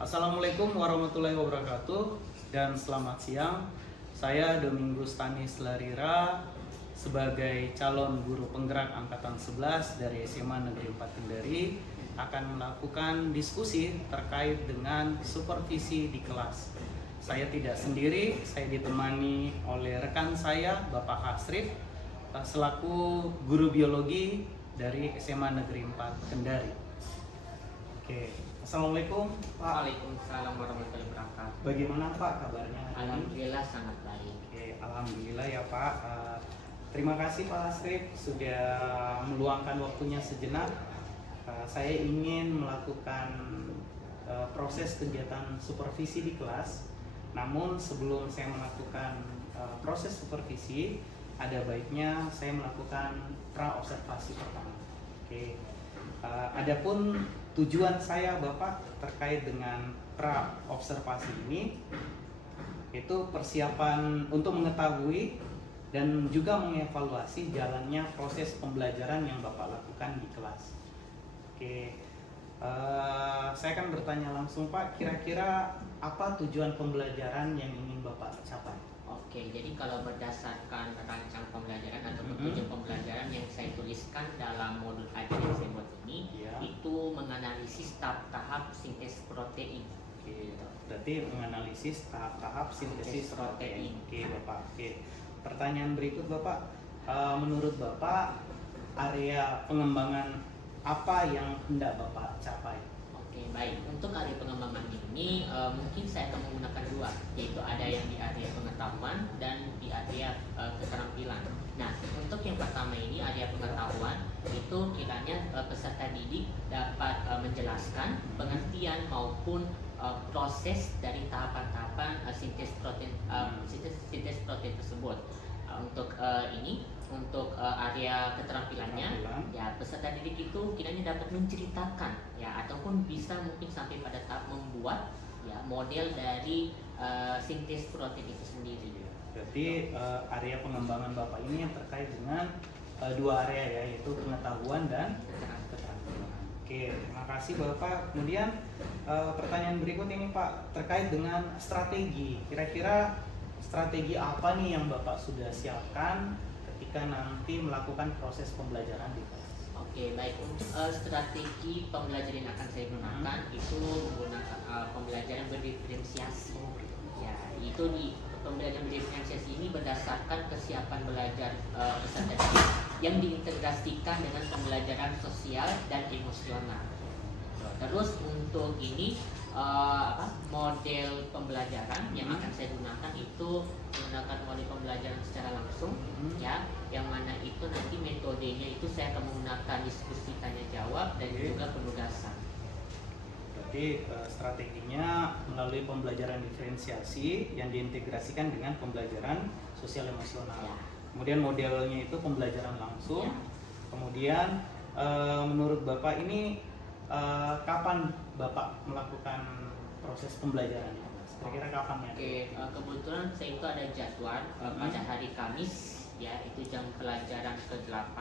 Assalamualaikum warahmatullahi wabarakatuh dan selamat siang. Saya Domingus Tanis Larira sebagai calon guru penggerak angkatan 11 dari SMA Negeri 4 Kendari akan melakukan diskusi terkait dengan supervisi di kelas. Saya tidak sendiri, saya ditemani oleh rekan saya Bapak Hasrif selaku guru biologi dari SMA Negeri 4 Kendari. Oke, Assalamualaikum Pak. Waalaikumsalam warahmatullahi wabarakatuh. Bagaimana Pak kabarnya? Alhamdulillah sangat baik. Oke, alhamdulillah ya Pak. Terima kasih Pak Hasrif sudah meluangkan waktunya sejenak. Saya ingin melakukan proses kegiatan supervisi di kelas. Namun sebelum saya melakukan proses supervisi, ada baiknya saya melakukan pra-observasi pertama. Oke. Adapun tujuan saya Bapak terkait dengan pra-observasi ini itu persiapan untuk mengetahui dan juga mengevaluasi jalannya proses pembelajaran yang Bapak lakukan di kelas. Oke, saya akan bertanya langsung Pak, kira-kira apa tujuan pembelajaran yang ingin Bapak capai? Oke, jadi kalau berdasarkan rancang pembelajaran atau tujuan pembelajaran yang saya tuliskan dalam modul kajian yang saya buat ini, itu menganalisis tahap-tahap sintesis protein. Oke, berarti menganalisis tahap-tahap sintesis protein. Oke, Bapak. Oke. Pertanyaan berikut Bapak, menurut Bapak area pengembangan apa yang hendak Bapak capai? Oke, baik. Untuk area pengembangan ini mungkin saya akan menggunakan dua, yaitu ada yang di area pengetahuan dan di area keterampilan. Nah, untuk yang pertama ini area pengetahuan itu kiranya peserta didik dapat menjelaskan pengertian maupun proses dari tahapan-tahapan sintesis protein tersebut. Untuk area keterampilannya, ya peserta didik itu kiranya dapat menceritakan, ya ataupun bisa mungkin sampai pada tahap membuat ya model dari sintesis protein itu sendiri. Berarti area pengembangan Bapak ini yang terkait dengan dua area ya, yaitu pengetahuan dan keterampilan. Oke, terima kasih Bapak. Kemudian pertanyaan berikut ini Pak, terkait dengan strategi. Kira-kira strategi apa nih yang Bapak sudah siapkan ketika nanti melakukan proses pembelajaran di kelas? Oke, baik. Untuk strategi pembelajaran yang akan saya gunakan itu menggunakan pembelajaran berdiferensiasi. Ya, itu di pembelajaran berdiferensiasi ini berdasarkan kesiapan belajar peserta didik yang diintegrasikan dengan pembelajaran sosial dan emosional. Terus untuk ini model pembelajaran yang akan saya gunakan itu menggunakan model pembelajaran secara langsung, ya, yang mana itu nanti metodenya itu saya akan menggunakan diskusi tanya jawab dan juga penugasan. Berarti strateginya melalui pembelajaran diferensiasi yang diintegrasikan dengan pembelajaran sosial emosional. Ya. Kemudian modelnya itu pembelajaran langsung. Ya. Kemudian menurut Bapak ini kapan Bapak melakukan proses pembelajaran? Kira-kira kapan ya? Oke, kebetulan saya itu ada jadwal pada hari Kamis, ya itu jam pelajaran ke-8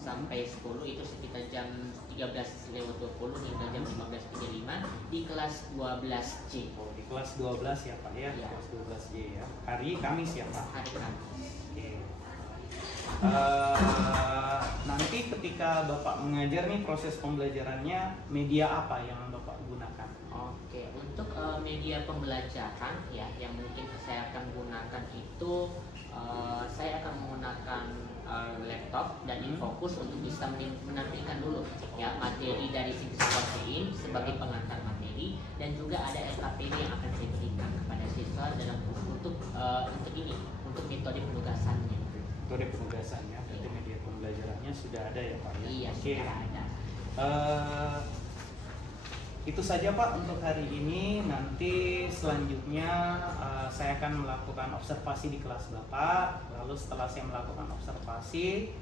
sampai 10 itu sekitar jam 13.20 hingga jam 15.35 di kelas 12C. Oh, di kelas 12 ya Pak ya? Ya. Kelas 12C ya. Hari Kamis ya Pak? Hari Kamis. Oke. Nanti ketika Bapak mengajar nih proses pembelajarannya, media apa yang Bapak gunakan? Oke, untuk media pembelajaran ya yang mungkin saya akan gunakan itu saya akan menggunakan laptop dan Infocus untuk bisa menampilkan dulu ya materi dari sintesis protein sebagai pengantar materi, dan juga ada LKPD yang akan saya berikan kepada siswa dalam untuk metode penugasannya. Metode penugasannya, berarti media pembelajarannya sudah ada ya Pak ya? Iya, Oke. sudah ada. Itu saja Pak untuk hari ini. Nanti selanjutnya saya akan melakukan observasi di kelas Bapak. Lalu setelah saya melakukan observasi,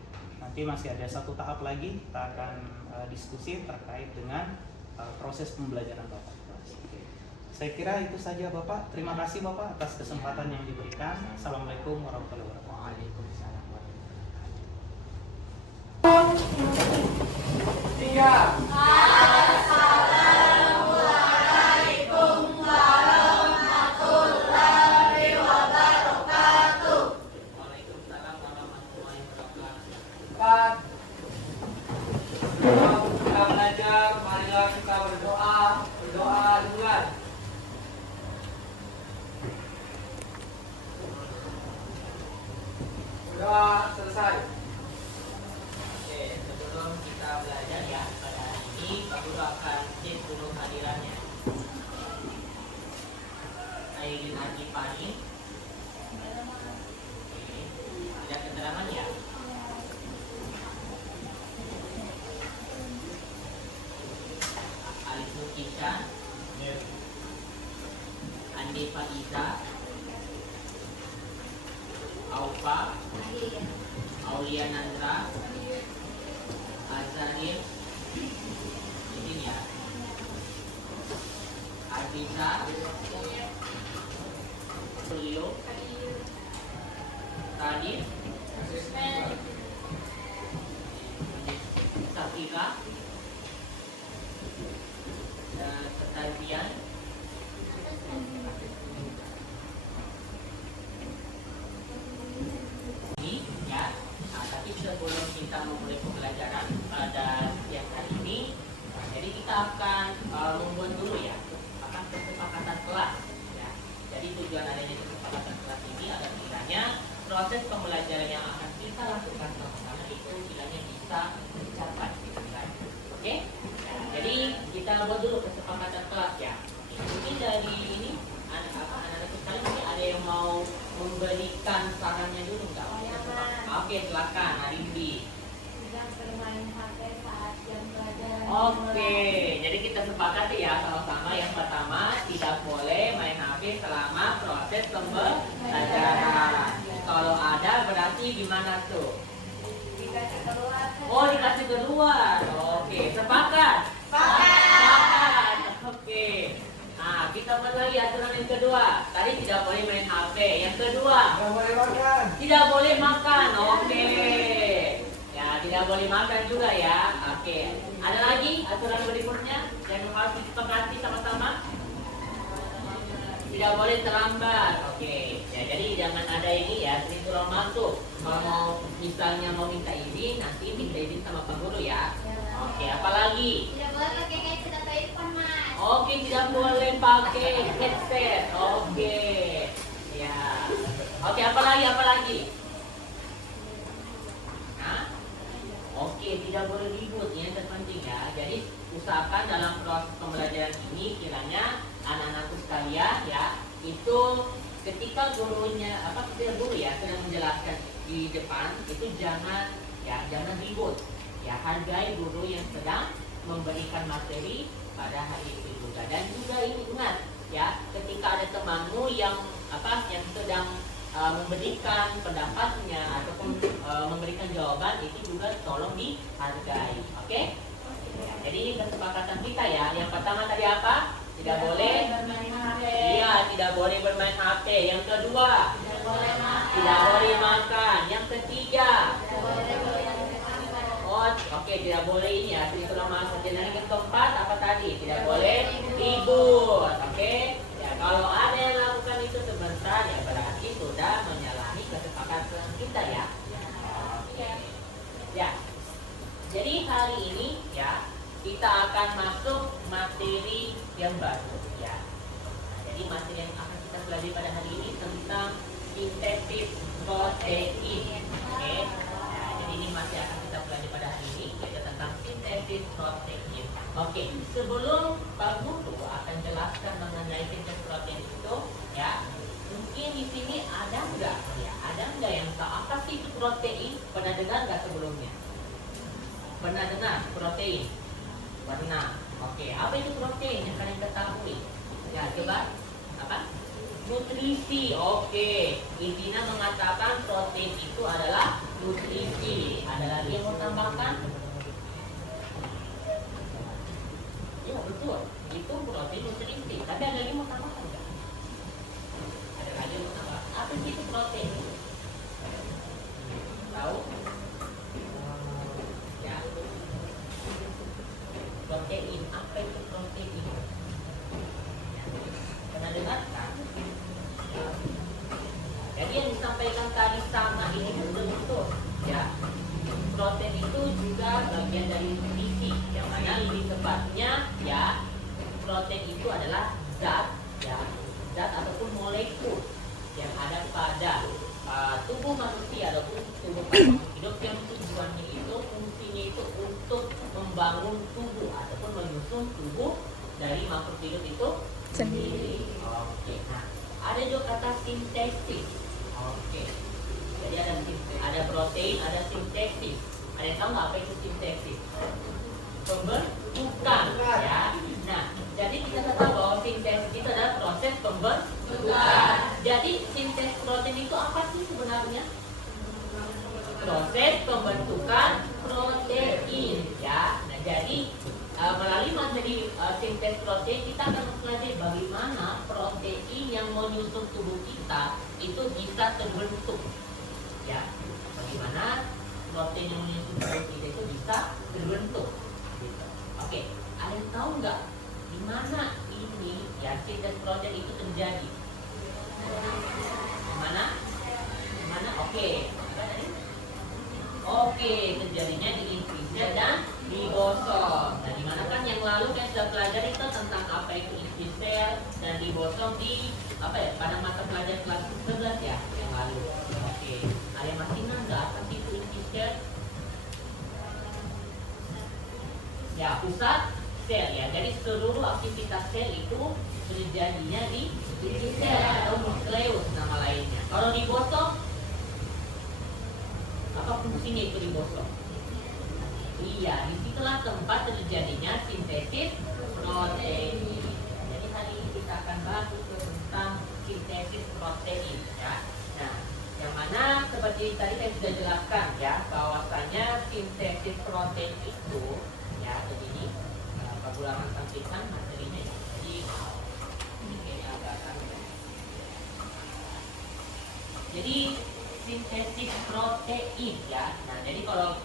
nanti masih ada satu tahap lagi, kita akan diskusi terkait dengan proses pembelajaran Bapak. Saya kira itu saja Bapak. Terima kasih Bapak atas kesempatan yang diberikan. Assalamualaikum warahmatullahi wabarakatuh. Waalaikumsalam. Tiga. Assalamualaikum. Andi Faiza, Aufa, Aulia Nandra, Azahir, ini ya, Arisa, Leo, Tadi, Safira, dan Setarbian. Ini ya, tapi sebelum kita memulai pembelajaran pada siang hari ini, jadi kita akan membuat dulu ya, akan kesepakatan kelas. Ya. Jadi tujuan adanya kesepakatan kelas ini adalah kiranya proses pembelajaran yang akan kita lakukan sama-sama itu kiranya bisa tercapai. Oke? Ya, jadi kita buat dulu kesepakatan kelas ya. Mungkin dari ini anak-anak sekalian mungkin ada yang mau memberikan sarannya dulu nggak? Oke, silakan Arindi. Tidak bermain HP saat jam pelajaran. Oke, jadi kita sepakati ya sama-sama. Yang pertama, tidak boleh main HP selama proses pembelajaran. Kalau ada berarti gimana tuh? Dikasih keluar. Oh, dikasih keluar. Oke, sepakat? Sepakat. Oke. Nah, kita mulai lagi aturan yang kedua. Tadi tidak boleh main HP. Yang kedua, Tidak boleh makan. tidak boleh makan. Oke. Ya, tidak boleh makan juga ya. Oke. Ada lagi aturan berikutnya yang harus disepakati sama-sama? Tidak boleh terlambat. Oke. Ya, jadi jangan ada ini ya, sering turun masuk. Kalau mau misalnya mau minta izin, nanti minta izin sama pengguru ya. Oke, apalagi? Tidak boleh pakai headset atau earphone, Mas. Oke, tidak boleh pakai headset. Oke. Ya. Oke, apalagi? Nah? Oke, tidak boleh ribut, ini yang terpenting ya. Jadi usahakan dalam proses pembelajaran ini kiranya anak-anakku sekalian ya, itu ketika gurunya ketika guru ya sedang menjelaskan di depan itu jangan ribut. Ya, hargai guru yang sedang memberikan materi pada hari itu juga. Dan juga ini ingat ya, ketika ada temanmu yang sedang memberikan pendapatnya ataupun memberikan jawaban, itu juga tolong dihargai. Oke? Ya, jadi ini kesepakatan kita ya. Yang pertama tadi apa? Tidak boleh bermain HP. Iya, tidak boleh bermain HP. Yang kedua, Tidak boleh makan. tidak boleh makan. Yang ketiga, Tidak boleh goyang. oke, tidak boleh ini ya, itu nama sejenis. Yang keempat apa tadi? Tidak boleh ribut. Oke? Ya, kalau ada yang lakukan itu sebentar ya berarti sudah menyalahi kesepakatan kita ya. Oke. Ya. Jadi hari ini ya kita akan masuk materi yang baru ya. Nah, jadi materi yang akan kita pelajari pada hari ini tentang sintesis protein. Oke. Nah, jadi ini masih akan kita pelajari pada hari ini yaitu tentang sintesis protein. Oke, sebelum Pak Guru akan jelaskan mengenai sintesis protein itu ya, mungkin di sini ada nggak yang tahu apa sih itu protein? Pernah dengar nggak sebelumnya? Pernah dengar protein? Pernah. Oke, apa itu protein yang kalian ketahui? Ya, coba apa? Nutrisi. Oke, intinya mengatakan protein itu adalah nutrisi. Ada lagi yang mau tambahkan? Ya, betul. Itu protein nutrisi. Tapi ada lagi mau tambahkan nggak? Ada lagi yang mau tambahkan? Apa sih itu protein? Tahu? Ya. Protein, apa itu protein? Ya. Pernah dengar kan? Ya. Jadi yang disampaikan tadi sama ini betul-betul ya. Protein itu juga bagian dari nutrisi, yang mana lebih tepatnya ya, protein itu adalah zat ataupun molekul yang ada pada tubuh manusia ataupun tubuh makhluk hidup yang tujuannya itu fungsinya itu untuk membangun tubuh ataupun menyusun tubuh dari makhluk hidup itu sendiri. Oke. Nah, ada juga kata sintesis. Oke. Jadi ada protein, ada sintesis. Ada yang tahu nggak apa itu sintesis? Pembentukan, ya. Nah, jadi kita tahu bahwa pembentukan. Jadi sintesis protein itu apa sih sebenarnya? Proses pembentukan protein, ya. Nah, jadi melalui materi sintesis protein kita akan mempelajari bagaimana protein yang menyusun tubuh kita itu bisa terbentuk, ya. Bagaimana protein yang menyusun tubuh kita itu bisa terbentuk. Gitu. Oke, ada yang tahu nggak di mana ini ya sintesis protein itu terjadi? Di mana? Di mana? Oke. Oke, terjadinya di intisel dan ribosom. Nah, dimana kan yang lalu kan sudah pelajari itu tentang apa itu intisel dan ribosom di apa ya pada mata pelajaran kelas 11 ya yang lalu. Oke, ada yang masih ingat nggak apa sih itu intisel? Ya, pusat sel ya. Jadi seluruh aktivitas sel itu terjadinya di intisel atau nukleus nama lainnya. Kalau ribosom apa fungsinya itu ribosom? Iya, disitulah tempat terjadinya sintesis protein. Jadi hari ini kita akan bahas tentang sintesis protein, ya. Nah, yang mana seperti tadi saya sudah jelaskan ya, bahwasanya sintesis protein itu ya begini. Pak Gulaman sampaikan materinya ya. Jadi ini kayaknya agak aneh ya. Jadi sintesis protein ya. Nah, jadi kalau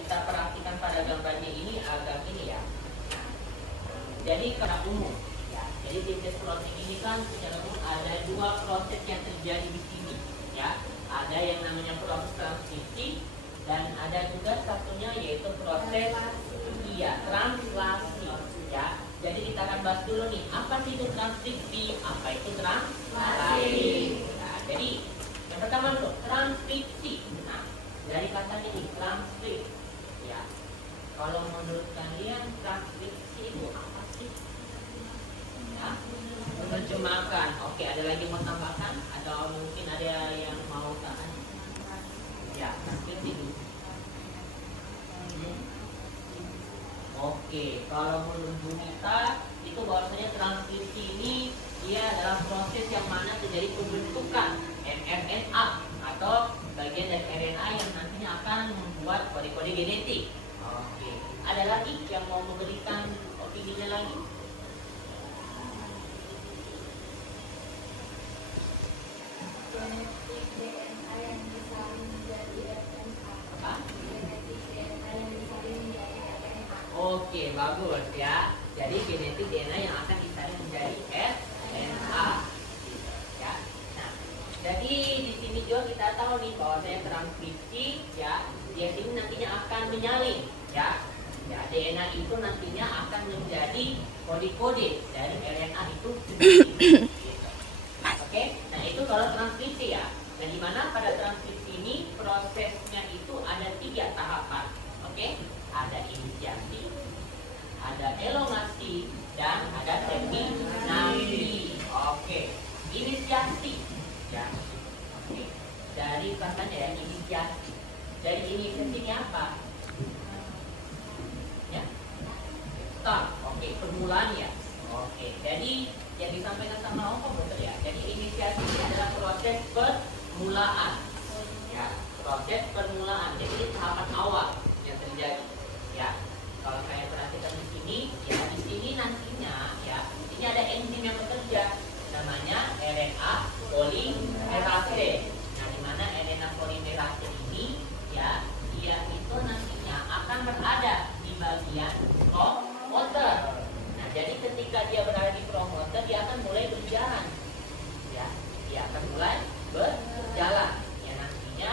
kita perhatikan pada gambarnya ini agak ini ya. Jadi karena umum ya. Jadi sintesis protein ini kan secara umum ada dua proses yang terjadi di sini ya. Ada yang namanya proses transkripsi dan ada juga satunya yaitu proses translasi ya. Jadi kita akan bahas dulu nih, apa sih itu transkripsi, apa itu translasi. Nah, jadi yang pertama dulu, transkripsi. Nah, dari katanya ini, transkrip. Ya, kalau menurut kalian transkripsi itu apa sih? Ya, menerjemahkan. Oke, ada lagi yang mau tambahkan? Atau mungkin ada yang mau tahan? Ya, transkripsi dulu. Oke, kalau menurut Bu Mita, itu bahwasanya transkripsi ini dia adalah proses yang mana terjadi pembentukan mRNA atau bagian dari RNA yang nantinya akan membuat kode-kode genetik. Oke, ada lagi yang mau memberikan opininya lagi? Genetik DNA yang disalin menjadi RNA. Apa? Genetik DNA yang disalin menjadi RNA. Oke, bagus ya. Jadi genetik DNA yang akan disalin menjadi RNA. Ya. Nah, jadi di sini juga kita tahu nih bahwa saya transkripsi ya, dia sini nantinya akan menyalin ya. Ya, DNA itu nantinya akan menjadi kode-kode dari RNA itu sendiri. Gitu. Oke, nah itu kalau transkripsi ya. Nah, di mana pada transkripsi ini prosesnya itu ada 3 tahapan. Oke, ada inisiasi, ada elongasi, dan ada terminasi. Oke, inisiasi ya. Oke, dari katanya ya inisiasi. Dari inisiasinya apa? Ya, start. Oke, permulaan ya. Oke, jadi yang disampaikan sama Om betul ya. Jadi inisiasi ini adalah proses permulaan. Ya, proses permulaan. Jadi ini tahapan awal yang terjadi. Ya, kalau saya perhatikan di sini, ya di sini nantinya ya, ini ada enzim yang bekerja, namanya RNA polimerase. Nah, di mana RNA polimerase ini ya, dia itu nantinya akan berada di bagian promoter. Nah, jadi ketika dia berada di promoter, dia akan mulai berjalan. Ya, dia akan mulai berjalan. Ya, nantinya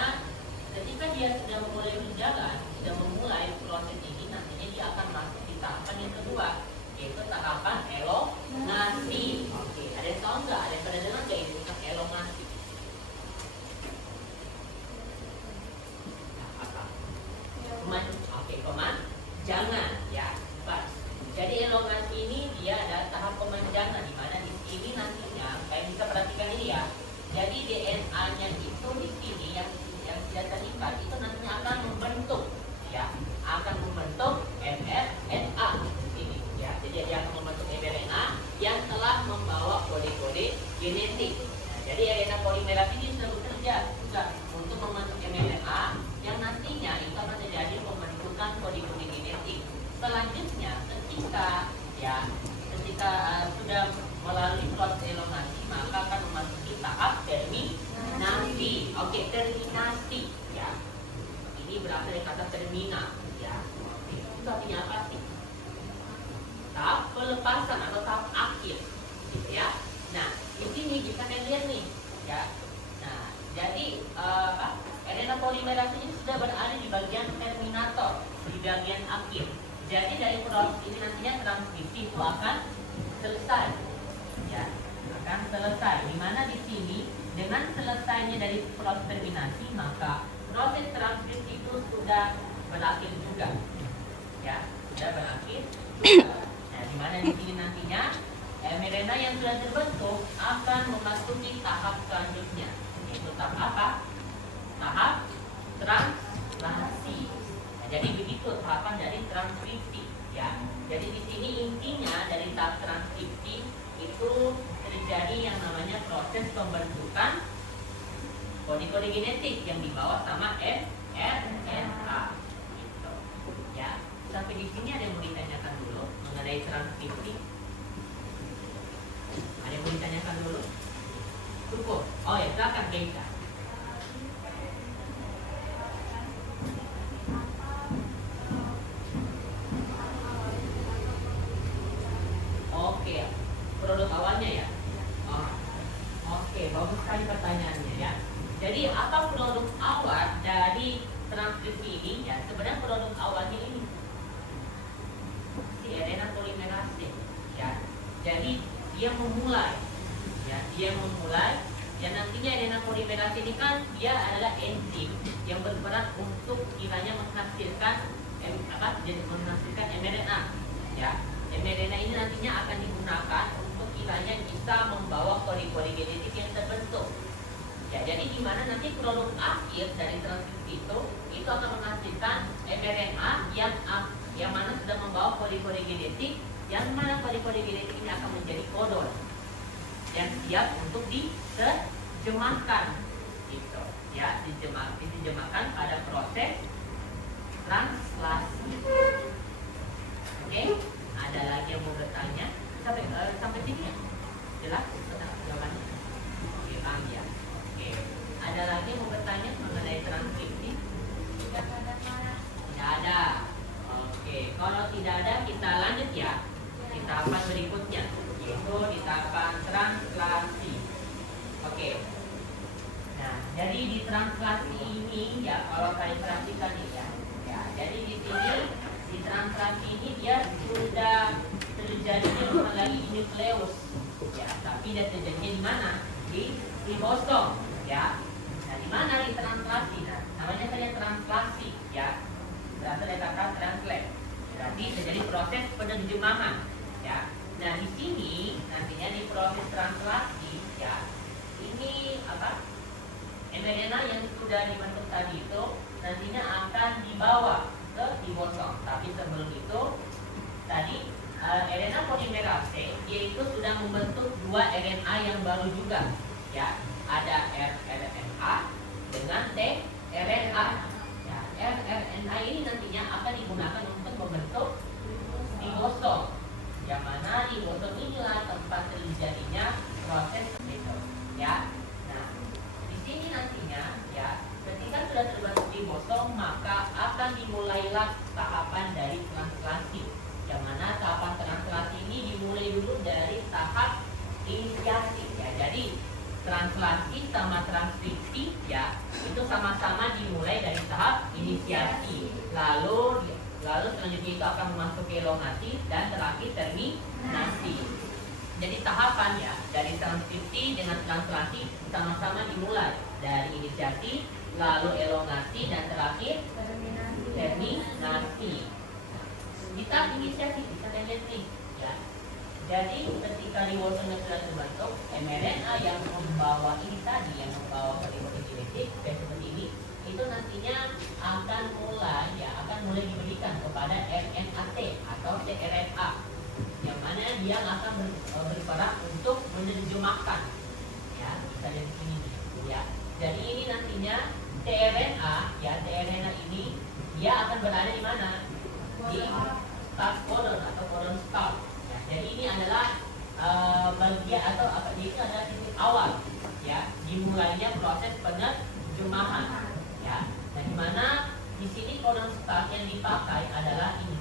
ketika dia sudah mulai berjalan, sudah memulai proses ini, nantinya dia akan masuk di tahapan yang kedua, yaitu tahapan elongasi. Oke, ada yang tahu nggak? Ada yang pernah dengar nggak ini tentang elongasi? Nah, apa? Pemanjangan, ya. Pas. Jadi elongasi ini dia adalah tahap pemanjangan, di mana di sini nantinya genetik. Nah, jadi RNA polimerase ini sudah bekerja juga untuk membentuk mRNA yang nantinya itu akan terjadi pembentukan kode-kode genetik. Selanjutnya ketika sudah melalui proses elongasi maka akan memasuki tahap terminasi. Oke, terminasi ya. Ini berasal dari kata termina ya. Oke, itu artinya apa sih? Tahap pelepasan atau tahap akhir gitu ya. Nah, di sini kita akan lihat nih ya. Nah, jadi RNA polimerase ini sudah berada di bagian terminator, di bagian akhir. Jadi dari proses ini nantinya transkripsi itu akan selesai ya, akan selesai. Dimana di sini dengan selesainya dari proses terminasi maka proses transkripsi itu sudah berakhir juga ya, sudah berakhir juga. Nah, dimana di sini nantinya mRNA yang sudah terbentuk akan memasuki tahap selanjutnya, yaitu tahap apa? Tahap translasi. Nah, jadi begitu tahapan dari transkripsi ya. Jadi di sini intinya dari tahap transkripsi itu terjadi yang namanya proses pembentukan kode-kode genetik yang dibawa sama mRNA. Gitu. Ya. Sampai di sini ada yang mau ditanyakan dulu mengenai transkripsi? Ada yang mau ditanyakan dulu? Cukup. Oh ya, silakan Keita. Oke, produk awalnya ya. Oh, oke, bagus sekali pertanyaannya ya. Jadi apa produk awal dari transkripsi ini? Ya, sebenarnya produk awalnya ini si RNA polimerase. Ya, jadi dia memulai. Ya, dia memulai. Dan nantinya RNA polimerase ini kan dia adalah enzim yang berperan untuk kiranya menghasilkan menghasilkan mRNA. Ya, mRNA ini nantinya akan digunakan untuk kiranya bisa membawa kode-kode genetik yang terbentuk. Ya, jadi di mana nanti produk akhir dari transkripsi itu akan menghasilkan mRNA yang mana sudah membawa kode-kode genetik, yang mana kode-kode genetik ini akan menjadi kodon yang siap untuk diterjemahkan, gitu. Ya, diterjemahkan pada proses translasi. Oke, ada lagi yang mau bertanya sampai sini ya? Jelas jawabannya? Oke, paham ya. Oke, ada lagi yang mau bertanya mengenai transkripsi? Tidak ada. Oke, kalau tidak ada kita lanjut ya. Di tahapan berikutnya, yaitu di tahapan translasi. Oke. Nah, jadi di translasi ini ya, kalau kalian perhatikan nih ya. Ya, jadi di sini di translasi ini dia sudah terjadinya bukan lagi di nukleus ya, tapi dia terjadinya di mana? Di ribosom ya. Nah, di mana di translasi? Nah, namanya saja translasi ya. Berasal dari kata translate. Berarti terjadi proses penerjemahan ya. Nah, di sini nantinya di proses translasi ya, ini apa? mRNA yang sudah dibentuk tadi itu nantinya akan dibawa ke ribosom. Tapi sebelum itu tadi RNA polimerase dia itu sudah membentuk dua RNA yang baru juga ya. Ada rRNA dengan tRNA. Ya, rRNA ini nantinya akan digunakan untuk membentuk ribosom. Yang mana ribosom inilah tempat terjadinya proses itu ya. Nah, di sini nantinya ya, ketika sudah terbentuk ribosom maka akan dimulailah tahapan dari translasi. Yang mana tahapan translasi ini dimulai dulu dari tahap inisiasi ya. Jadi translasi sama transkripsi ya, itu sama-sama dimulai dari tahap inisiasi. Lalu selanjutnya itu akan memasuki elongasi dan terakhir terminasi. Jadi tahapan ya dari transkripsi dengan translasi sama-sama dimulai dari inisiasi, lalu elongasi dan terakhir terminasi. Kita inisiasi bisa lihat nih ya. Jadi ketika ribosom sudah terbentuk, mRNA yang membawa ini tadi, yang membawa kode-kode genetik seperti ini, itu nantinya akan mulai diberikan kepada RNA-T atau tRNA, yang mana dia akan berperan untuk menerjemahkan bisa lihat di sini nih, ya. Jadi ini nantinya tRNA, ya, tRNA ini dia akan berada di mana? Di start codon atau codon start. Ya, jadi ini adalah bagian atau apa? Ini adalah titik awal, ya, dimulainya proses penerjemahan, ya. Nah, di mana di sini codon start yang dipakai adalah ini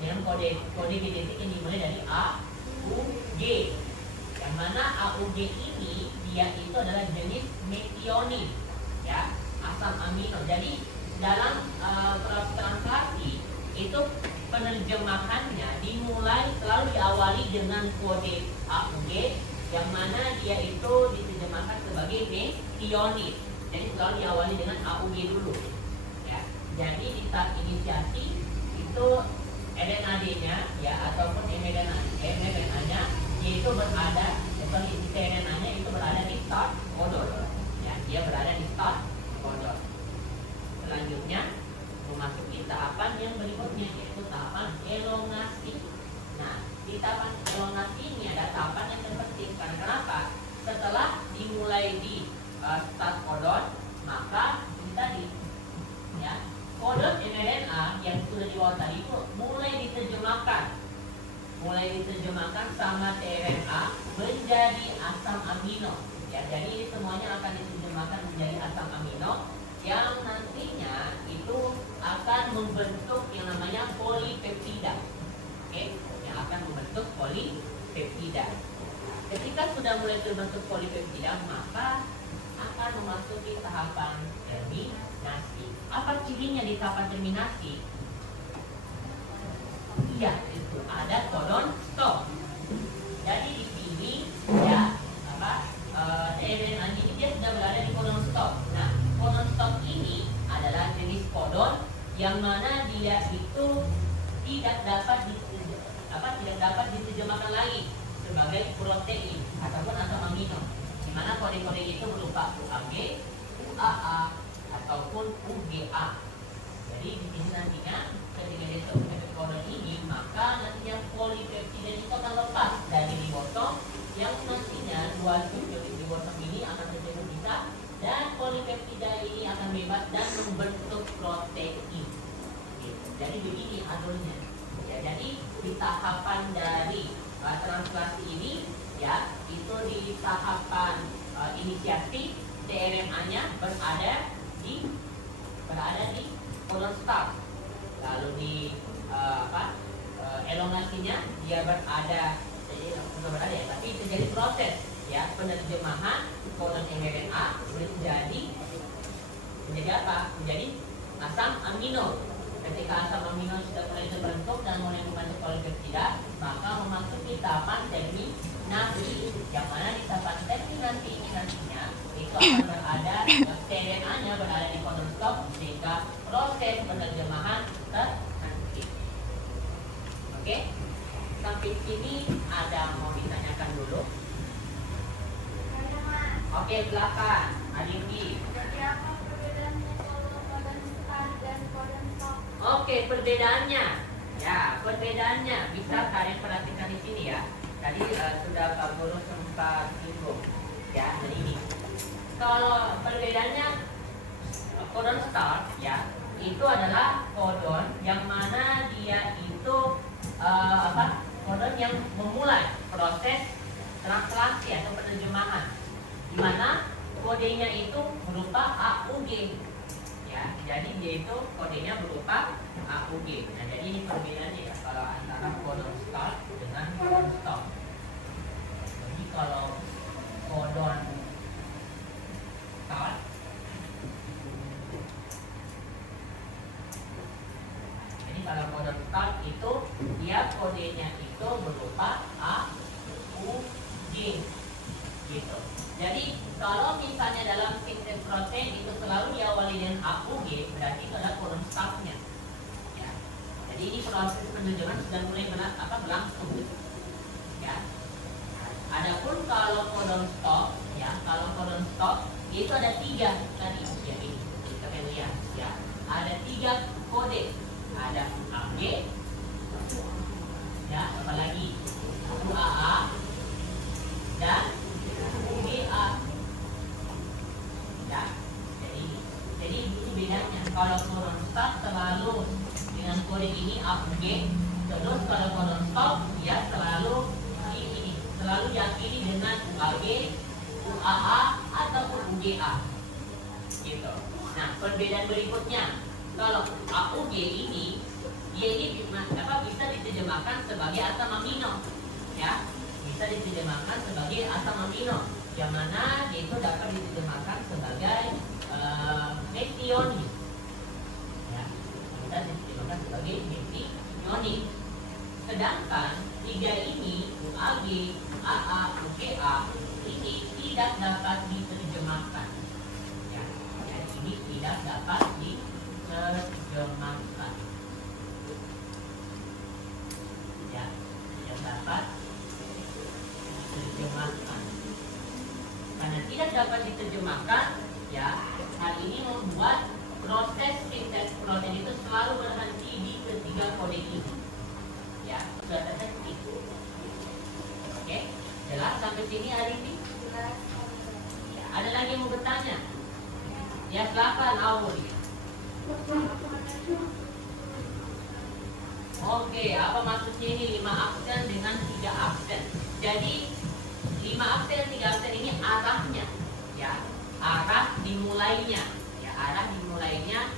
dengan kode genetik yang dimulai dari A, U, G. Yang mana AUG ini dia itu adalah jenis metionin, ya, asam amino. Jadi dalam proses translasi itu penerjemahannya dimulai selalu diawali dengan kode AUG, yang mana dia itu diterjemahkan sebagai metionin. Jadi selalu diawali dengan AUG dulu, ya. Jadi di saat inisiasi itu RNA-nya, ya, ataupun mRNA-nya yaitu berada, sebagai tRNA-nya itu berada di start codon, ya, dia berada di start codon. Selanjutnya memasuki tahapan yang berikutnya, yaitu tahapan elongasi. Nah, di tahapan elongasi ini ada tahapan yang terpenting. Karena kenapa? Setelah dimulai di start codon, maka ini tadi, ya, kodon mRNA yang sudah di bawah tadi itu mulai diterjemahkan sama tRNA menjadi asam amino, ya. Jadi ini semuanya akan diterjemahkan menjadi asam amino yang nantinya itu akan membentuk yang namanya polipeptida, oke, yang akan membentuk polipeptida. Ketika sudah mulai terbentuk polipeptida, maka akan memasuki tahapan terminasi. Apa cirinya di tahapan terminasi? Iya, itu ada codon stop. Jadi di sini, ya, tRNA ini dia sudah berada di codon stop. Nah, codon stop ini adalah jenis codon yang mana dia itu tidak dapat diterjemahkan lagi sebagai protein ataupun asam amino, di mana kode-kode itu berupa UAG, UAA ataupun UGA. Jadi di sini nantinya ketika dia terbentuk codon ini, maka nantinya polipeptida itu akan lepas dari ribosom, yang nantinya dua struktur ribosom ini akan terjadi pisah, dan polipeptida ini akan bebas dan membentuk protein. Gitu. Jadi begini alurnya. Ya, jadi di tahapan dari translasi ini, ya, itu di tahapan inisiasi tRNA-nya berada di codon start. Lalu di elongasinya dia bukan berada, ya, tapi terjadi proses, ya, penerjemahan codon mRNA menjadi apa? Menjadi asam amino. Ketika asam amino sudah mulai terbentuk dan mulai membentuk polipeptida, maka memasuki tahapan terminasi, yang mana di tahapan terminasi ini nantinya itu akan berada tRNA-nya berada di codon stop, sehingga proses penerjemahan terhenti. Oke, sampai sini ada mau ditanyakan dulu? Oke, silakan, Adinggi. Jadi apa perbedaannya kalau codon start dan codon stop? Oke, perbedaannya, ya, perbedaannya bisa kalian perhatikan di sini, ya. Tadi sudah Pak Guru sempat singgung, ya. Jadi ini, kalau perbedaannya codon start, ya, itu adalah codon yang mana dia itu codon yang memulai proses translasi atau penerjemahan, di mana kodenya itu berupa AUG, ya. Jadi dia itu kodenya berupa AUG. Nah, jadi ini perbedaannya, ya, kalau antara codon start dengan codon stop. Jadi kalau codon start kalau codon start itu dia kodenya itu berupa AUG, gitu. Jadi kalau misalnya dalam sintes protein itu selalu diawali dengan AUG, berarti itu adalah codon startnya, ya. Jadi ini proses penerjemahan sudah mulai berlangsung, ya. Adapun kalau codon stop, ya, kalau codon stop itu ada 3 tadi, ya, ini kita lihat, ya, ada 3 kode. Ada AG, ya, apalagi UAA dan UGA. selalu diakhiri dengan UAG, UAA ataupun UGA. Gitu. Nah, perbedaan berikutnya, kalau AUG ini dia ini bisa diterjemahkan sebagai asam amino, ya, bisa diterjemahkan sebagai asam amino, yang mana dia itu dapat diterjemahkan sebagai metionin, ya, bisa diterjemahkan sebagai metionin. Sedangkan tiga ini UAG, AA, UGA ini tidak dapat diterjemahkan, ya, ini tidak dapat diterjemahkan. Dapat diterjemahkan. Karena tidak dapat diterjemahkan, ya, hal ini membuat proses sintesis protein itu selalu berhenti di ketiga kode ini. Ya, sudah terhenti. Oke, jelas sampai sini hari ini? Ya, ada lagi yang mau bertanya? Ya, silakan Aul. Oke, apa maksudnya ini 5 aksen dengan 3 aksen? Jadi 5 aksen, 3 aksen ini arahnya, ya, arah dimulainya, ya, arah dimulainya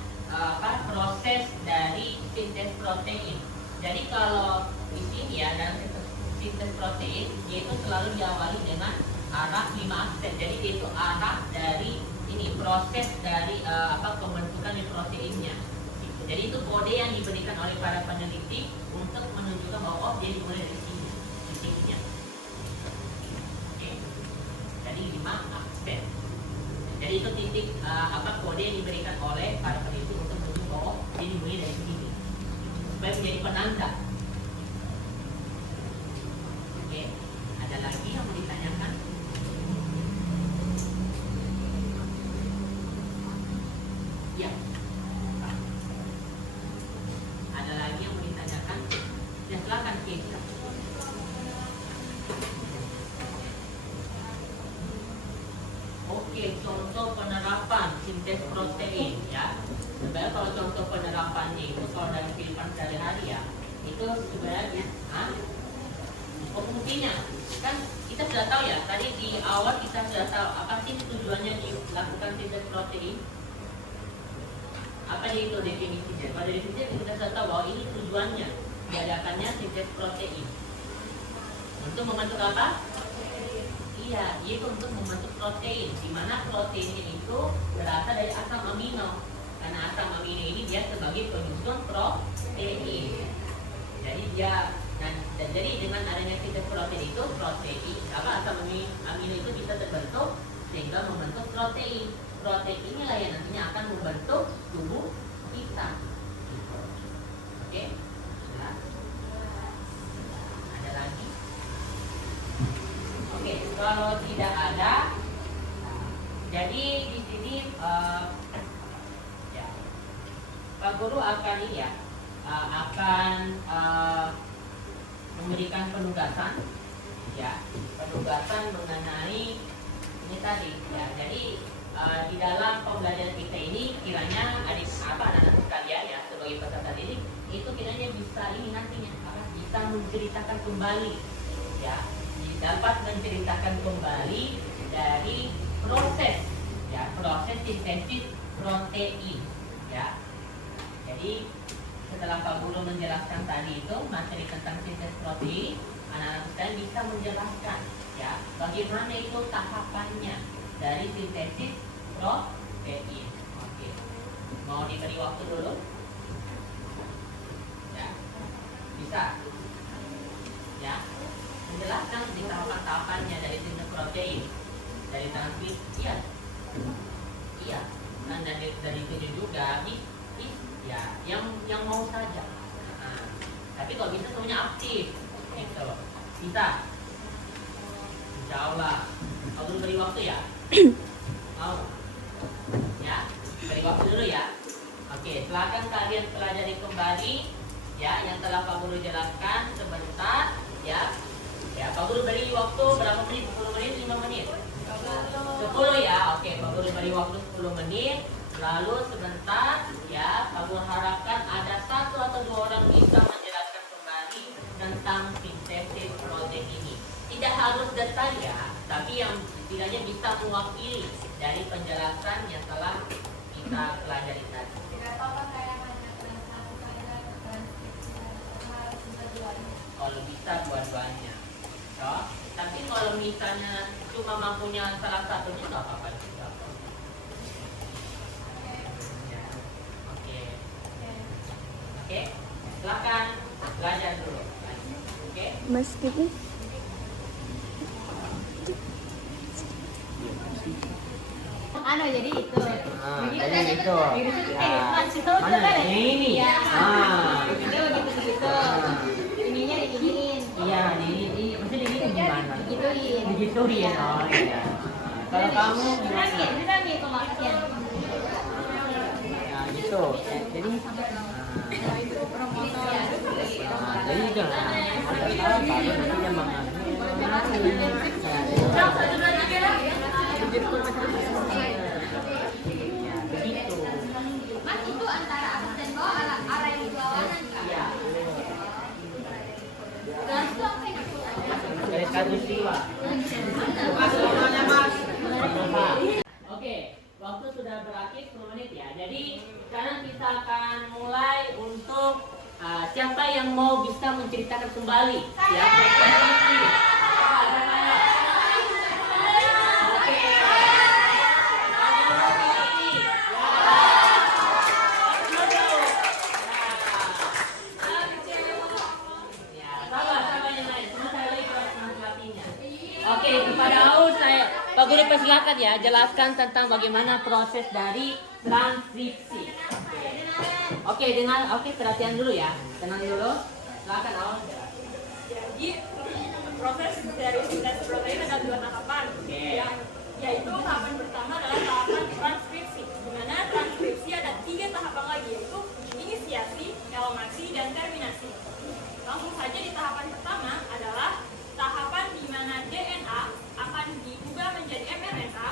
proses dari sintesis protein. Jadi kalau di sini ya, dalam sintesis protein, yaitu selalu diawali dengan arah 5 aksen. Jadi itu arah dari ini proses dari pembentukan di proteinnya. Jadi itu kode yang diberikan oleh para peneliti untuk menunjukkan bahwa dia dimulai dari sini, titiknya. Oke. Jadi 5 aksen. Jadi itu titik kode yang diberikan oleh para peneliti untuk menunjukkan bahwa dia dimulai dari sini, supaya menjadi penanda. Oke. Ada lagi yang mau ditanyakan? Ya. Ada lagi yang mau ditanyakan? Ya, silakan kita. Oke, contoh penerapan sintesis protein, ya. Sebenarnya kalau contoh penerapannya itu kalau dari kehidupan sehari-hari, ya, itu sebenarnya fungsinya kan kita sudah tahu, ya. Tadi di awal kita sudah tahu apa sih tujuannya dilakukan sintesis protein. Apa dia itu definisinya? Pada definisinya kita sudah tahu bahwa ini tujuannya diadakannya sintesis protein untuk membentuk apa? Iya, yaitu untuk membentuk protein, di mana proteinnya itu berasal dari asam amino. Karena asam amino ini dia sebagai penyusun protein. Jadi dia jadi dengan adanya sintesis protein itu asam amino itu bisa terbentuk sehingga membentuk protein. Protein inilah yang nantinya akan membentuk tubuh kita. Oke? Nah, ada lagi? Oke, kalau tidak ada, jadi di sini ya, Pak Guru akan ini ya, akan memberikan penugasan, ya, penugasan mengenai ini tadi, ya. Jadi di dalam pembelajaran kita ini kiranya anak-anak sekalian, ya, sebagai peserta didik itu kiranya bisa ini nantinya bisa menceritakan kembali, ya, dapat menceritakan kembali dari proses, ya, proses sintesis protein, ya. Jadi setelah Pak Guru menjelaskan tadi itu materi tentang sintesis protein, anak-anak sekalian bisa menjelaskan, ya, bagaimana itu tahapannya dari sintesis protein. Oke. Mau diberi waktu dulu? Ya. Bisa. Ya. Menjelaskan di tahapan-tahapannya dari sintesis protein. Dari transkripsi. Iya. Dan dari itu juga ya, yang mau saja. Nah, tapi kalau bisa semuanya aktif. Gitu. Bisa. Insya Allah. Kalau beri waktu, ya. Mau? Ya, beri waktu dulu, ya. Oke, silakan kalian pelajari kembali, ya, yang telah Pak Guru jelaskan sebentar, ya. Ya, Pak Guru beri waktu berapa menit? 10 menit, 5 menit? 10, ya. Oke, Pak Guru beri waktu 10 menit. Lalu sebentar, ya, Pak Guru harapkan ada 1 atau 2 orang bisa menjelaskan kembali tentang sintesis protein ini. Tidak harus harus detail ya, tapi yang setidaknya bisa mewakili dari penjelasan yang telah kita pelajari tadi. Tidak apa-apa kayak banyak dan satu saja transkripsi harus dua-duanya. Kalau bisa dua-duanya, ya. Tapi kalau misalnya cuma mampunya salah satunya nggak apa-apa juga. Ya. Oke, oke, silakan belajar dulu. Oke. Mas Kiki. Anu jadi itu. Jadi itu. Mana? Ini. Ya. Ah. Itu begitu. Ininya diginiin. Iya, ini maksudnya ini gimana? Digituin. Digituin, oh iya. Kalau kamu gimana? Bisa nih kemarin. Ya gitu. Jadi jadi jangan ada apa nanti dia mengambil. Ya, begitu. Mas itu antara atas dan bawah arah yang berlawanan kan? Iya. Garis itu apa yang Garis katulistiwa. Oke, waktu sudah berakhir 10 menit ya. Jadi sekarang kita akan mulai untuk siapa yang mau bisa menceritakan kembali ya presentasi. Oke. Ya, sama yang lain. Semua saya lagi pelatihnya. Oke, kepada Aul saya Pak Guru persilakan ya jelaskan tentang bagaimana proses dari transkripsi. Oke, perhatian dulu ya. Tenang dulu. Silakan Aul. Jadi proses dari sintesis protein ada 2 tahapan. Oke. Yaitu tahapan pertama adalah tahapan transkripsi. Di mana transkripsi ada 3 tahapan lagi, yaitu inisiasi, elongasi, dan terminasi. Langsung saja di tahapan pertama adalah tahapan di mana DNA akan diubah menjadi mRNA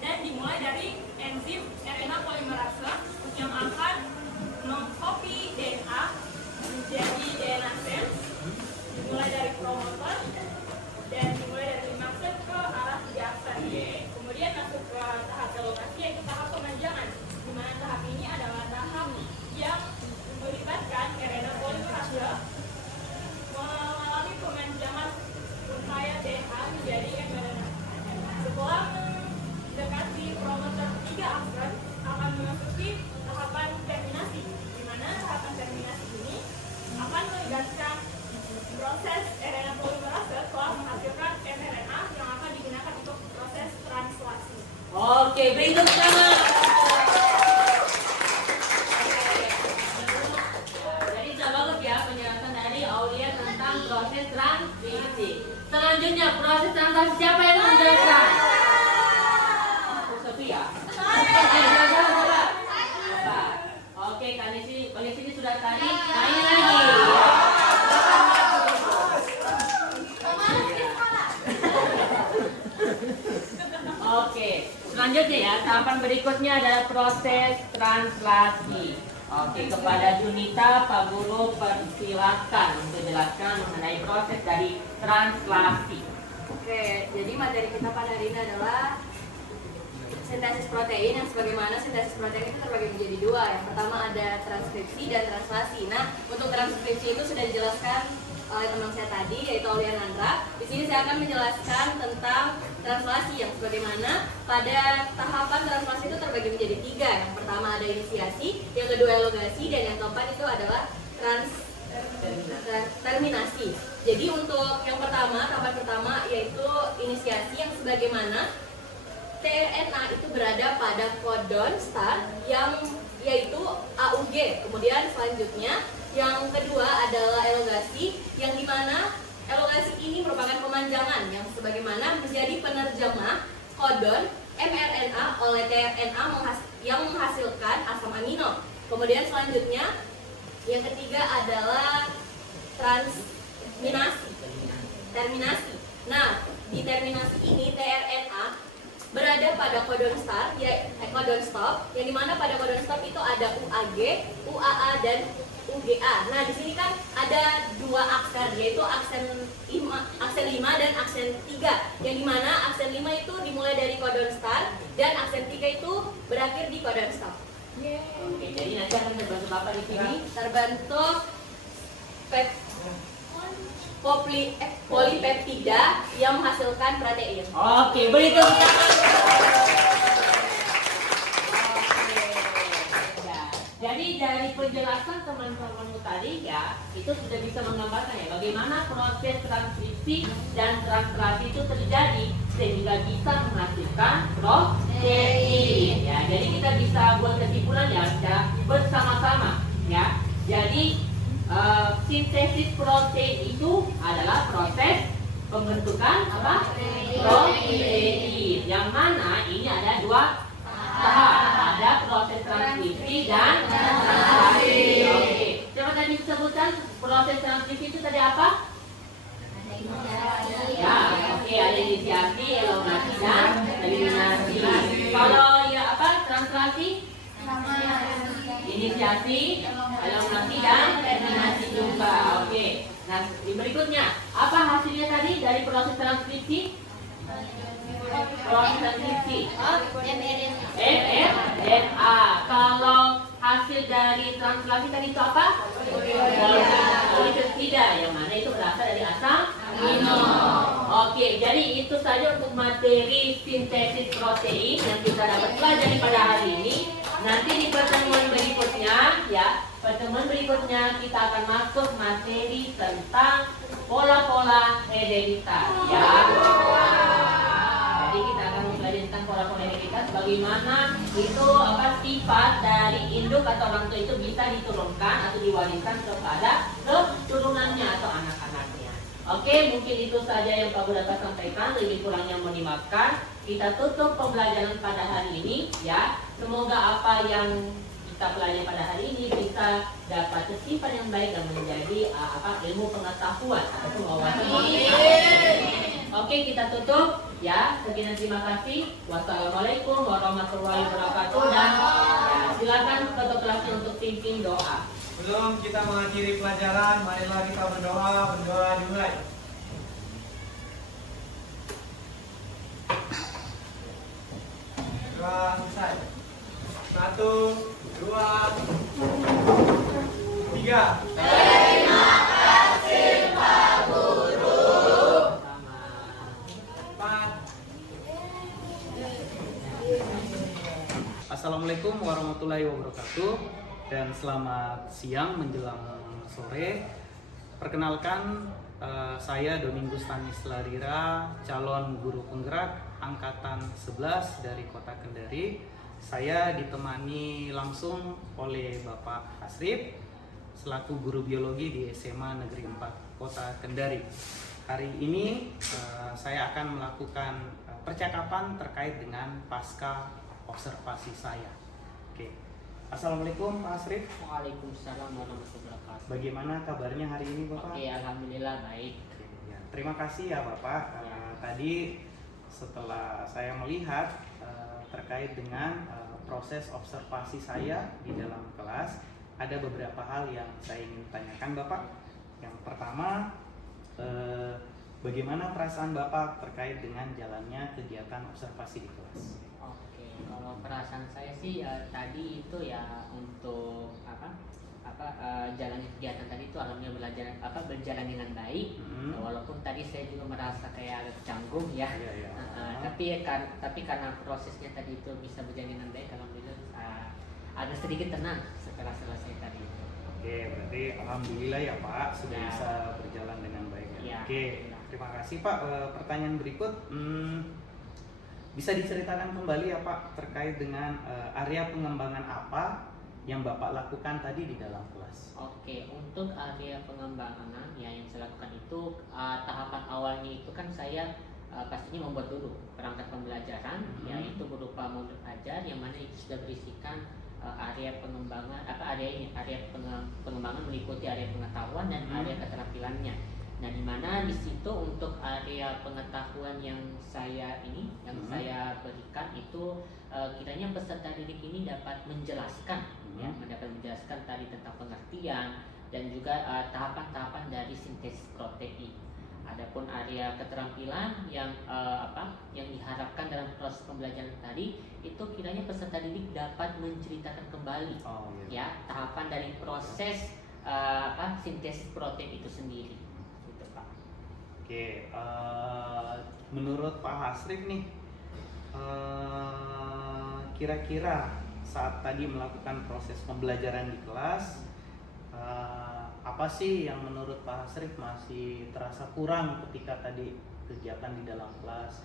dan dimulai dari enzim RNA polimerase yang akan mengcopy DNA menjadi DNA sense, dimulai dari promoter dan dimulai dari limaxen ke arah 3 aksen. Kemudian masuk ke tahap elongasi yaitu tahap pemanjangan, di mana tahap ini adalah tahap yang melibatkan RNA polimerase mengalami pemanjangan upaya DNA menjadi mRNA. Setelah mendekati promoter 3 aksen akan memasuki tahapan terminasi, di mana tahapan terminasi ini akan melibatkan proses RNA polimerase telah menghasilkan mRNA yang akan digunakan untuk proses translasi. Oke, beri tepuk tangan. Jadi sudah bagus ya penjelasan dari Aulia tentang proses transkripsi. Selanjutnya proses translasi siapa yang mau menjelaskan? Sophia. Coba. Oke, kalian sini sudah tadi. Nah ini lagi. Oke, selanjutnya ya, tahapan berikutnya adalah proses translasi. Oke, kepada Junita, Pak Guru persilakan untuk jelaskan mengenai proses dari translasi. Oke, jadi materi kita pada hari ini adalah sintesis protein, yang sebagaimana sintesis protein itu terbagi menjadi 2. Yang pertama ada transkripsi dan translasi. Nah, untuk transkripsi itu sudah dijelaskan oleh teman saya tadi, yaitu Aulia Nandra. Di sini saya akan menjelaskan tentang translasi, yang sebagaimana pada tahapan translasi itu terbagi menjadi 3. Yang pertama ada inisiasi, yang kedua elongasi, dan yang keempat itu adalah terminasi. Jadi untuk yang pertama, tahapan pertama yaitu inisiasi, yang sebagaimana tRNA itu berada pada codon start yang yaitu AUG. Kemudian selanjutnya yang kedua adalah elongasi, yang dimana elongasi ini merupakan pemanjangan yang sebagaimana menjadi penerjemah kodon mRNA oleh tRNA yang menghasilkan asam amino. Kemudian selanjutnya yang ketiga adalah terminasi. Nah, di terminasi ini tRNA berada pada codon start, codon stop, yang dimana pada codon stop itu ada UAG, UAA, dan UGA. Nah, di sini kan ada dua aksen, yaitu aksen 5 dan aksen 3. Yang dimana aksen 5 itu dimulai dari codon start dan aksen 3 itu berakhir di codon stop. Oke, jadi nanti akan terbantu Bapak di sini. Terbentuk polipeptida yang menghasilkan protein. Oke, beri tepuk tangan. Jadi dari penjelasan teman-temanmu tadi ya, itu sudah bisa menggambarkan ya bagaimana proses transkripsi dan translasi itu terjadi sehingga bisa menghasilkan protein. Ya, jadi kita bisa buat kesimpulan ya bersama-sama ya. Jadi sintesis protein itu adalah proses pembentukan apa? Protein. Yang mana ini ada dua tahap, ada proses transkripsi dan translasi. Oke, coba tadi disebutkan proses transkripsi itu tadi apa? Ya, oke, ada inisiasi, elongasi dan eliminasi. Kalau ya apa? Translasi? Inisiasi, elongasi dan eliminasi juga. Oke. Nah, berikutnya apa hasilnya tadi dari proses transkripsi? Proses transkripsi mRNA. Kalau hasil dari translasi tadi itu apa? Polipeptida, yang mana itu berasal dari asam amino. Oke, jadi itu saja untuk materi sintesis protein yang kita dapat pelajari pada hari ini. Nanti di pertemuan berikutnya ya, pertemuan berikutnya kita akan masuk materi tentang pola-pola hereditas ya. Jadi kita akan mempelajari tentang pola-pola hereditas, bagaimana itu apa sifat dari induk atau orang tua itu bisa diturunkan atau diwariskan kepada keturunannya atau anak-anaknya. Oke, mungkin itu saja yang Pak Guru dapat sampaikan, lebih kurangnya mohon dimaafkan. Kita tutup pembelajaran pada hari ini ya. Semoga apa yang kita pelajari pada hari ini bisa dapat tersimpan yang baik dan menjadi ilmu pengetahuan atau wawasan. Oke, kita tutup ya. Sekian, terima kasih. Wassalamualaikum warahmatullahi wabarakatuh. Dan ya, silakan ketua kelasnya untuk pimpin doa. Sebelum kita mengakhiri pelajaran, marilah kita berdoa. Berdoa dimulai. Doa selesai. 1, 2, 3. Sama. Assalamualaikum warahmatullahi wabarakatuh dan selamat siang menjelang sore. Perkenalkan, saya Domingus Tanis Larira, calon guru penggerak angkatan 11 dari Kota Kendari. Saya ditemani langsung oleh Bapak Hasrif selaku guru biologi di SMA Negeri 4 Kota Kendari. Hari ini saya akan melakukan percakapan terkait dengan pasca observasi saya. Oke. Assalamualaikum Pak Hasrif. Waalaikumsalam warahmatullahi wabarakatuh. Bagaimana kabarnya hari ini Bapak? Oke, alhamdulillah baik. Ya, terima kasih ya Bapak. Tadi setelah saya melihat terkait dengan proses observasi saya di dalam kelas, ada beberapa hal yang saya ingin tanyakan Bapak. Yang pertama, bagaimana perasaan Bapak terkait dengan jalannya kegiatan observasi di kelas? Oke, kalau perasaan saya sih tadi itu ya untuk jalannya kegiatan tadi itu alhamdulillah berjalan dengan baik. Walaupun tadi saya juga merasa kayak agak canggung ya. Tapi karena prosesnya tadi itu bisa berjalan dengan baik, alhamdulillah agak sedikit tenang setelah selesai tadi itu. Oke, berarti alhamdulillah ya Pak sudah bisa berjalan dengan baik. Ya. Oke, terima kasih Pak. Pertanyaan berikut, bisa diceritakan kembali ya Pak terkait dengan area pengembangan apa yang Bapak lakukan tadi di dalam kelas? Oke, untuk area pengembangan ya yang saya lakukan itu tahapan awalnya itu kan saya pastinya membuat dulu perangkat pembelajaran, yaitu berupa modul ajar yang mana itu sudah berisikan area pengembangan pengembangan meliputi area pengetahuan dan area keterampilannya. Nah, di mana di situ untuk area pengetahuan yang saya saya berikan itu kiranya peserta didik ini dapat menjelaskan dapat menjelaskan tadi tentang pengertian dan juga tahapan-tahapan dari sintesis protein. Adapun area keterampilan yang yang diharapkan dalam proses pembelajaran tadi itu kiranya peserta didik dapat menceritakan kembali tahapan dari proses sintesis protein itu sendiri. Gitu, Pak. Oke, menurut Pak Hasrif nih, kira-kira saat tadi melakukan proses pembelajaran di kelas, apa sih yang menurut Pak Hasrif masih terasa kurang ketika tadi kegiatan di dalam kelas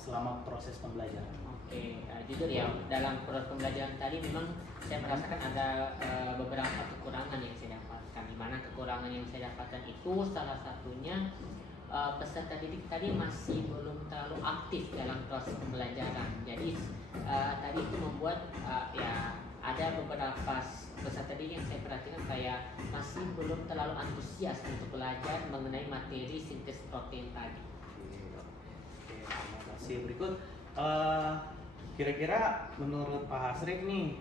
selama proses pembelajaran? Oke, jujur ya, dalam proses pembelajaran tadi memang saya merasakan ada beberapa kekurangan yang saya dapatkan. Di mana kekurangan yang saya dapatkan itu salah satunya peserta didik tadi masih belum terlalu aktif dalam proses pembelajaran. Jadi tadi itu membuat ada beberapa peserta didik yang saya perhatikan kayak masih belum terlalu antusias untuk belajar mengenai materi sintesis protein tadi. Oke, terima kasih. Berikut kira-kira menurut Pak Hasrif nih,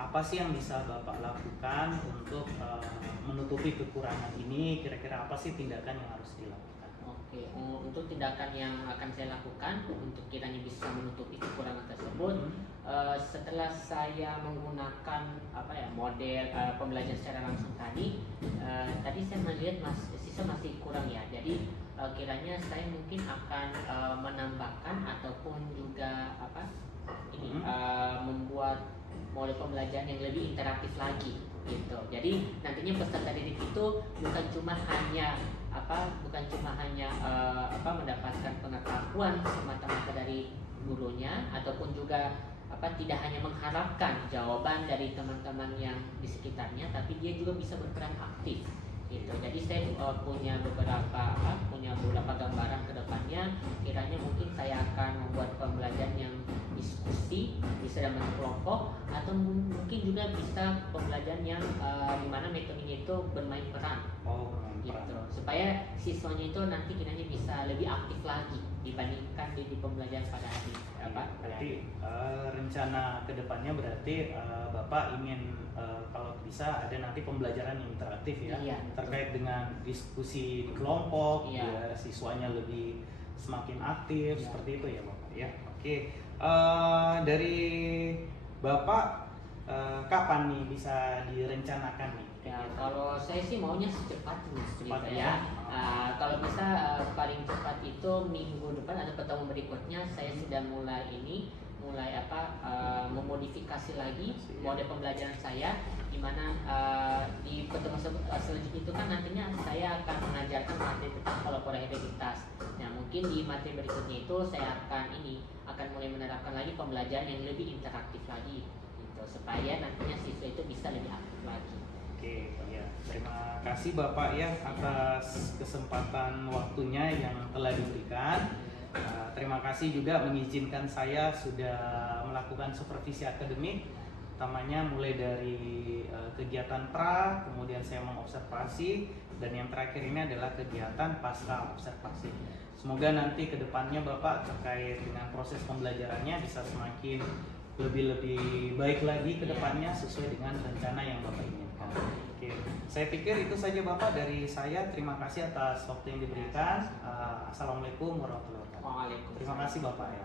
apa sih yang bisa Bapak lakukan untuk menutupi kekurangan ini? Kira-kira apa sih tindakan yang harus dilakukan? Oke, untuk tindakan yang akan saya lakukan untuk kiranya bisa menutupi kekurangan tersebut, setelah saya menggunakan model pembelajaran secara langsung tadi saya melihat siswa masih kurang ya. Jadi kiranya saya mungkin akan menambahkan ataupun juga membuat model pembelajaran yang lebih interaktif lagi gitu. Jadi nantinya peserta didik itu bukan cuma hanya mendapatkan pengetahuan semata-mata dari gurunya ataupun juga tidak hanya mengharapkan jawaban dari teman-teman yang di sekitarnya, tapi dia juga bisa berperan aktif gitu. Jadi saya punya beberapa gambaran ke depannya. Kiranya mungkin saya akan membuat pembelajaran yang diskusi bisa dalam kelompok, atau mungkin juga bisa pembelajaran yang dimana metodenya itu bermain peran gitu, supaya siswanya itu nanti kiranya bisa lebih aktif lagi dibandingkan di pembelajaran pada hari Berarti rencana kedepannya berarti Bapak ingin kalau bisa ada nanti pembelajaran yang interaktif ya, terkait dengan diskusi di kelompok, biar siswanya lebih semakin aktif seperti itu ya Bapak ya. Oke, dari Bapak kapan nih bisa direncanakan nih? Ya, kalau saya sih maunya secepatnya. Kalau bisa paling cepat itu minggu depan atau pertemuan berikutnya saya sudah mulai memodifikasi lagi model pembelajaran saya, di mana di pertemuan selanjutnya itu kan nantinya saya akan mengajarkan materi tentang kolaborativitas. Nah, mungkin di materi berikutnya itu saya akan mulai menerapkan lagi pembelajaran yang lebih interaktif lagi gitu, supaya nantinya siswa itu bisa lebih aktif lagi. Oke, ya. Terima kasih Bapak ya atas kesempatan waktunya yang telah diberikan. Terima kasih juga mengizinkan saya sudah melakukan supervisi akademik, utamanya mulai dari kegiatan pra, kemudian saya mengobservasi, dan yang terakhir ini adalah kegiatan pasca observasi. Semoga nanti kedepannya Bapak terkait dengan proses pembelajarannya bisa semakin lebih baik lagi kedepannya sesuai dengan rencana yang Bapak inginkan. Oke, saya pikir itu saja Bapak dari saya. Terima kasih atas waktu yang diberikan. Assalamualaikum warahmatullahi wabarakatuh. Waalaikumsalam. Terima kasih Bapak ya.